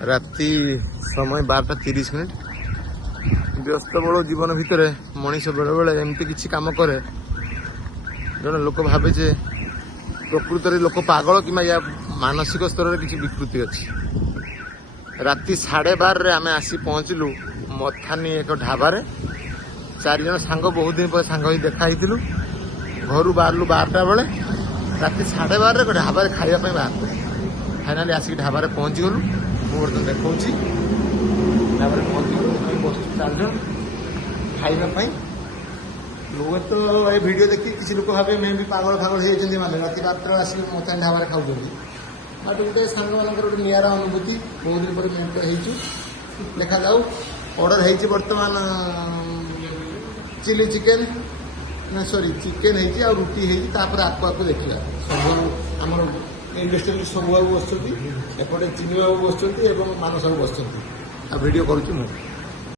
राति समय 12:30 व्यस्तबहुल जीवन भितर मनीष बेले बेले एमती किसी कम करे जड़े लोक भावे जे प्रकृत लोक पागल कि या मानसिक स्तर में किसी विकृति अच्छी। राति 12:30 आम आसी पहुँचलु मथानी एक ढाबारे 4 जन सांग बहुत दिन पर सांग ही देखा घर बाहरलु 12टा बेले राति 12:30 एक ढाबारे खावाई बाहर फाइनाली आसिक ढाबारे पहुँची गलु। मुझे देखा ढाबारे पहुँची गलु बस 4 जन खावाई लोग तो ये वीडियो देखी किसी लोग भावे मैं भी पागल फागल होती माने राति 12 आसिक मथानी ढाबारे खाऊँ बट गोटे सांग मान गोटे निरा अनुभूति बहुत दिन पर मेन्ट देखा जाऊ ऑर्डर है बर्तमान चिली चिकेन ना सॉरी चिकेन है रुटी है आकु आकु देखा सब आम इन्वेस्टर सब बाबू बस एपटे चिनी बाबू बस मानस बाबू बस भिडियो करुँ।